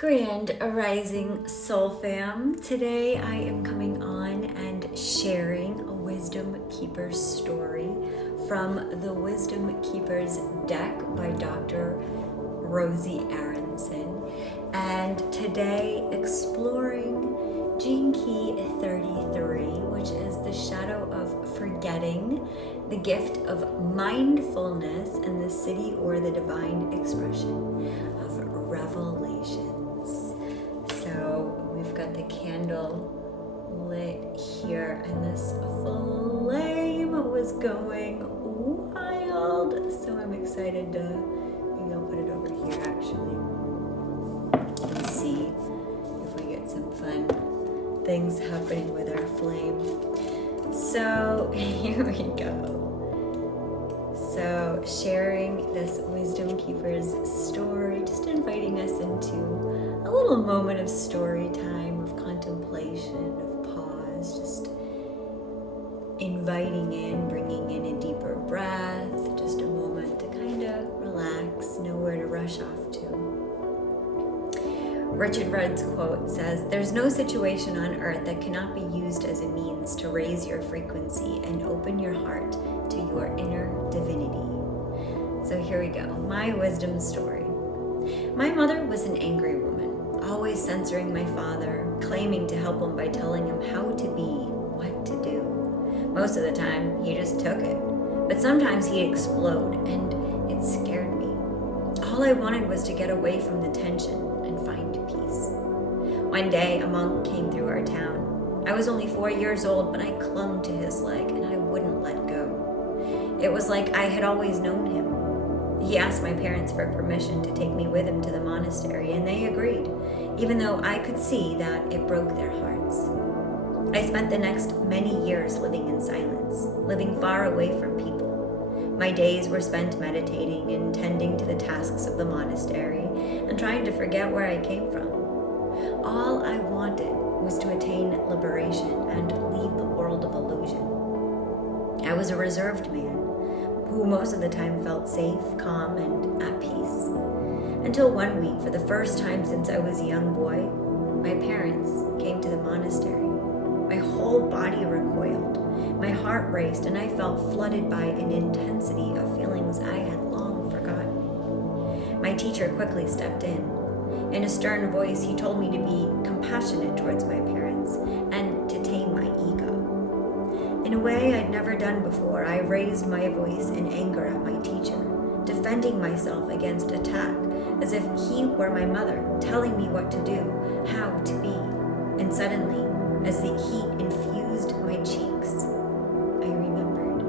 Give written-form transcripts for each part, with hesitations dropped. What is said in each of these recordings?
Grand Arising Soul Fam. Today I am coming on and sharing a Wisdom Keepers story from the Wisdom Keepers deck by Dr. Rosy Aronson. And today exploring Gene Key 33, which is the shadow of forgetting, the gift of mindfulness, and the city or the divine expression of revelations. So we've got the candle lit here, and this flame was going wild. So I'm excited to, maybe I'll put it over here actually, and see if we get some fun things happening with our flame. So here we go. So sharing this Wisdom Keepers story, just inviting us into a little moment of story time, of contemplation, of pause, just inviting in, bringing in a deeper breath, just a moment to kind of relax, know where to rush off to. Richard Rudd's quote says, "There's no situation on earth that cannot be used as a means to raise your frequency and open your heart to your inner divinity." So here we go, my wisdom story. My mother was an angry woman, always censoring my father, claiming to help him by telling him how to be, what to do. Most of the time, he just took it. But sometimes he'd explode, and it scared me. All I wanted was to get away from the tension and find peace. One day, a monk came through our town. I was only 4 years old, but I clung to his leg and I wouldn't let go. It was like I had always known him. He asked my parents for permission to take me with him to the monastery, and they agreed, even though I could see that it broke their hearts. I spent the next many years living in silence, living far away from people. My days were spent meditating and tending to the tasks of the monastery and trying to forget where I came from. All I wanted was to attain liberation and leave the world of illusion. I was a reserved man who most of the time felt safe, calm, and at peace. Until one week, for the first time since I was a young boy, my parents came to the monastery. My whole body recoiled, my heart raced, and I felt flooded by an intensity of feelings I had long forgotten. My teacher quickly stepped in. In a stern voice, he told me to be compassionate towards my parents and to tame my ego. In a way I'd never done before, I raised my voice in anger at my teacher, defending myself against attack as if he were my mother, telling me what to do, how to be. And suddenly, as the heat infused my cheeks, I remembered.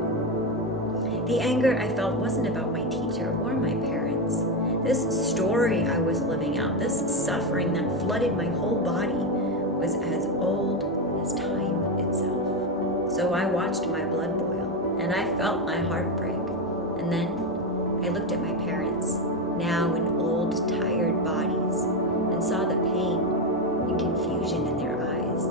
The anger I felt wasn't about my teacher or my parents. This story I was living out, this suffering that flooded my whole body, was as old as time itself. So I watched my blood boil, and I felt my heart break. And then I looked at my parents, now in old, tired bodies, and saw the pain and confusion in their eyes.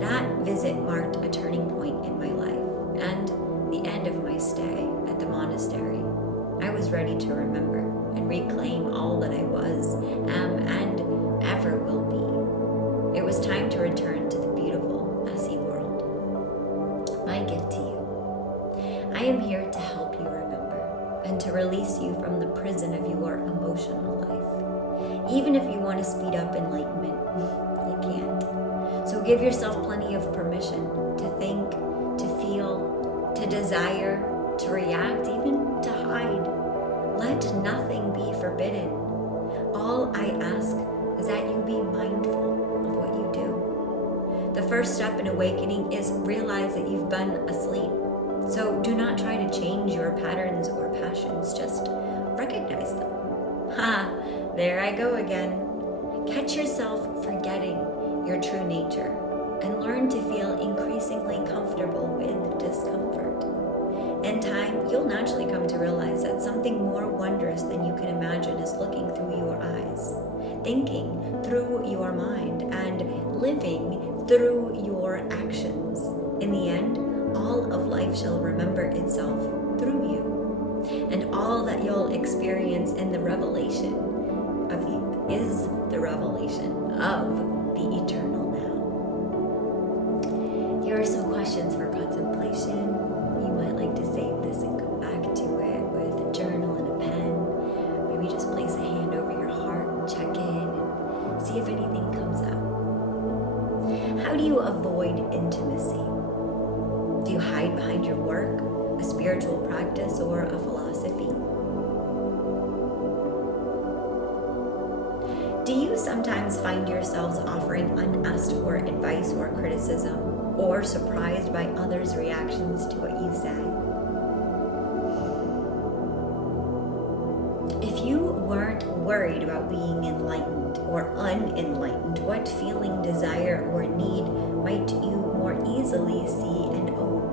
That visit marked a turning point in my life and the end of my stay at the monastery. I was ready to remember and reclaim all that I was, am, and ever will be. It was time to return to the beautiful, messy world. My gift to you. I am here to help you remember and to release you from the prison of your emotional life. Even if you want to speed up enlightenment, you can't. So give yourself plenty of permission to think, to feel, to desire, to react, even to hide. Let nothing be forbidden. All I ask is that you be mindful of what you do. The first step in awakening is realize that you've been asleep. So do not try to change your patterns or passions, just recognize them. There I go again. Catch yourself forgetting your true nature and learn to feel increasingly comfortable with discomfort. In time, you'll naturally come to realize that something more wondrous than you can imagine is looking through your eyes, thinking through your mind, and living through your actions. In the end, all of life shall remember itself through you. And all that you'll experience in the revelation of is the revelation of the eternal now. Here are some questions for contemplation. You might like to save this and come back to it with a journal and a pen. Maybe just place a hand over your heart and check in and see if anything comes up. How do you avoid intimacy? Do you hide behind your work, a spiritual practice, or a philosophy? Do you sometimes find yourselves offering unasked for advice or criticism, or surprised by others' reactions to what you say? If you weren't worried about being enlightened or unenlightened, what feeling, desire, or need might you more easily see and own?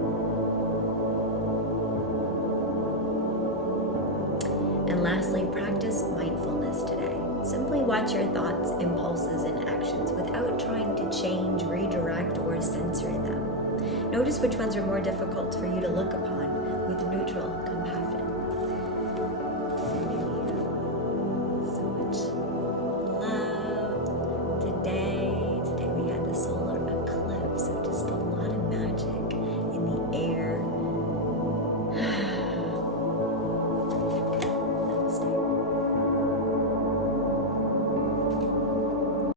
And lastly, practice mindfulness today. Simply watch your thoughts, impulses, and actions without trying to change, redirect, or censor them. Notice which ones are more difficult for you to look upon with neutral compassion.